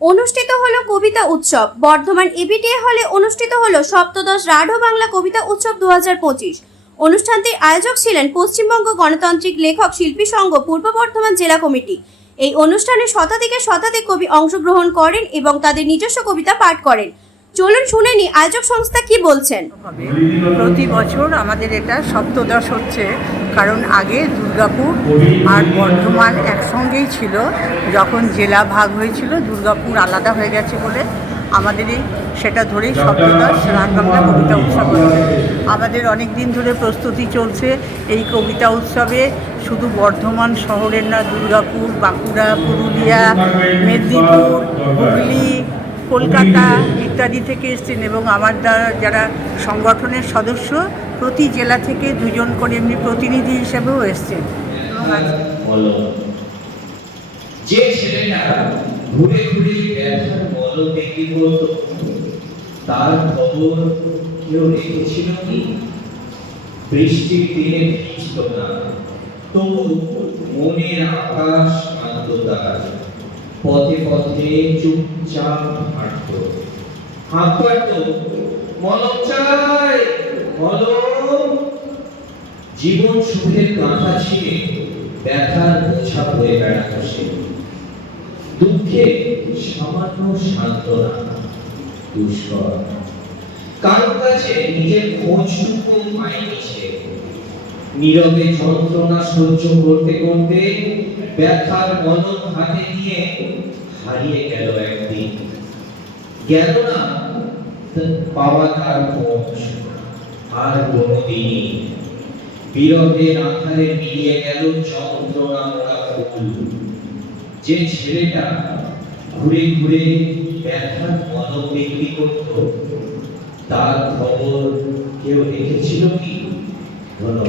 অনুষ্ঠিত হলো কবিতা উৎসব। বর্ধমান এবিটিএ হলে অনুষ্ঠিত হলো সপ্তদশ রাঢ় বাংলা কবিতা উৎসব 2025। অনুষ্ঠানটির আয়োজক ছিলেন পশ্চিমবঙ্গ গণতান্ত্রিক লেখক শিল্পী সংঘ পূর্ব বর্ধমান জেলা কমিটি। এই অনুষ্ঠানে শতাধিকের শতাধিক কবি অংশগ্রহণ করেন এবং তাদের নিজস্ব কবিতা পাঠ করেন। চলুন শুনে নি আয়োজক সংস্থা কি বলছেন। প্রতি বছর আমাদের এটা সপ্তদশ হচ্ছে, কারণ আগে দুর্গাপুর আর বর্ধমান একসঙ্গেই ছিল। যখন জেলা ভাগ হয়েছিল দুর্গাপুর আলাদা হয়ে গেছে বলে আমাদের সেটা ধরেই সপ্তদশ রাঢ় বাংলা কবিতা উৎসব হচ্ছে। আমাদের অনেক দিন ধরে প্রস্তুতি চলছে এই কবিতা উৎসবে। শুধু বর্ধমান শহরের না, দুর্গাপুর, বাঁকুড়া, পুরুলিয়া, মেদিনীপুর, হুগলি, কলকাতা ইত্যাদি থেকে এসছেন এবং আমার যারা সংগঠনের সদস্য প্রতি জেলা থেকে দুজন করে এমনি প্রতিনিধি হিসেবেও এসছেন। যে ছেলেটা ঘুরে ঘুরে ব্যথার মলম বিক্রি করত, তার খবর কেউ রেখেছিল কি? বৃষ্টির দিনে ভিজত না, তবু মনের আকাশ কাঁদত তার। পথে পথে চুপচাপ হাঁটত, হাত পাড়ত, মলম চাই মলম। জীবন সুখের কাঁথা ছিঁড়ে ব্যথার বোঝা বয়ে বেড়াত সে। দুঃখে সামান্য সান্ত্বনা দুষ্কর, কারোর কাছে নিজের খোঁজটুকু পায়নি সে। নীরবে যন্ত্রণা সহ্য করতে করতে ব্যথার মলম হাতে নিয়ে হারিয়ে গেল একদিন। গেল না পাওয়া তার খোঁজ আর কোনদিনই। বিরহের আধারে মিলিয়ে গেল যন্ত্রণা মোড়া ফুল। যে ছেলেটা ঘুরে ঘুরে ব্যথার মলম বিক্রি করত, তার খবর কেউ রেখেছিল কি? ধন্যবাদ।